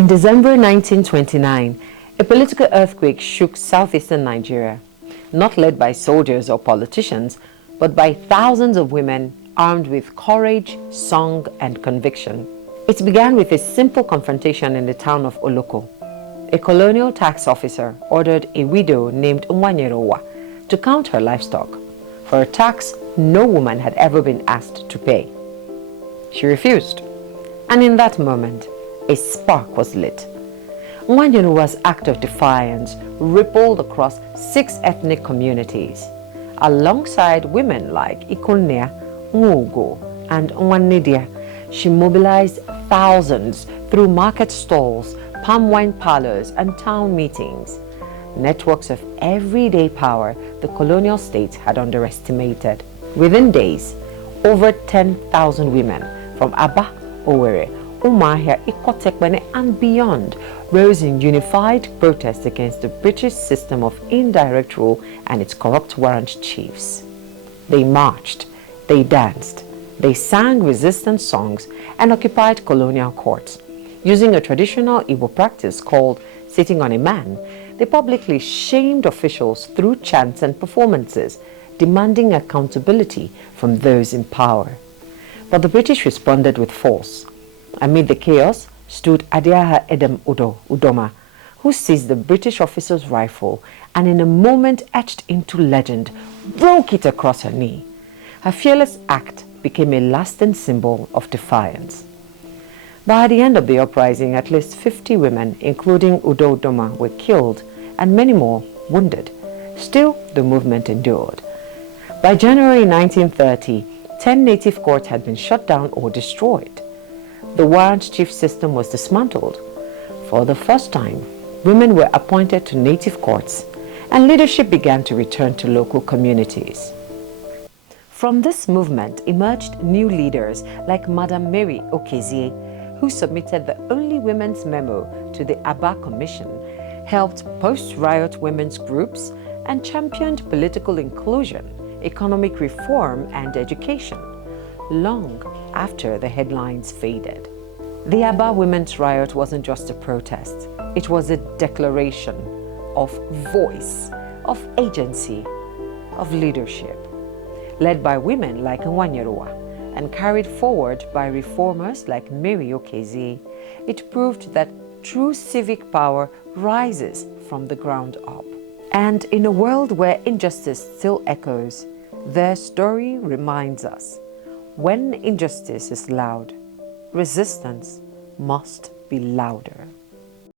In December 1929, a political earthquake shook southeastern Nigeria, not led by soldiers or politicians, but by thousands of women armed with courage, song, and conviction. It began with a simple confrontation in the town of Oloko. A colonial tax officer ordered a widow named Nwanyerowa to count her livestock for a tax no woman had ever been asked to pay. She refused, and in that moment, a spark was lit. Nwanyerowa's act of defiance rippled across 6 ethnic communities. Alongside women like Ikonea, Nwugo, and Nwannedia, she mobilized thousands through market stalls, palm wine parlors, and town meetings. Networks of everyday power the colonial state had underestimated. Within days, over 10,000 women from Aba, Owerri, Umuahia, Ikotekpene, and beyond rose in unified protest against the British system of indirect rule and its corrupt warrant chiefs. They marched, they danced, they sang resistance songs and occupied colonial courts. Using a traditional Igbo practice called sitting on a man, they publicly shamed officials through chants and performances, demanding accountability from those in power. But the British responded with force. Amid the chaos stood Adiaha Edem Udoma, who seized the British officer's rifle and in a moment etched into legend, broke it across her knee. Her fearless act became a lasting symbol of defiance. By the end of the uprising, at least 50 women, including Udo Udoma, were killed and many more wounded. Still, the movement endured. By January 1930, 10 native courts had been shut down or destroyed. The warrant chief system was dismantled. For the first time, women were appointed to native courts, and leadership began to return to local communities. From this movement emerged new leaders like Madam Mary Okezie, who submitted the only women's memo to the Aba Commission, helped post-riot women's groups, and championed political inclusion, economic reform, and education, long after the headlines faded. The Aba Women's Riot wasn't just a protest. It was a declaration of voice, of agency, of leadership, led by women like Nwanyerowa and carried forward by reformers like Mary Okezie. It proved that true civic power rises from the ground up. And in a world where injustice still echoes, their story reminds us, when injustice is loud, resistance must be louder.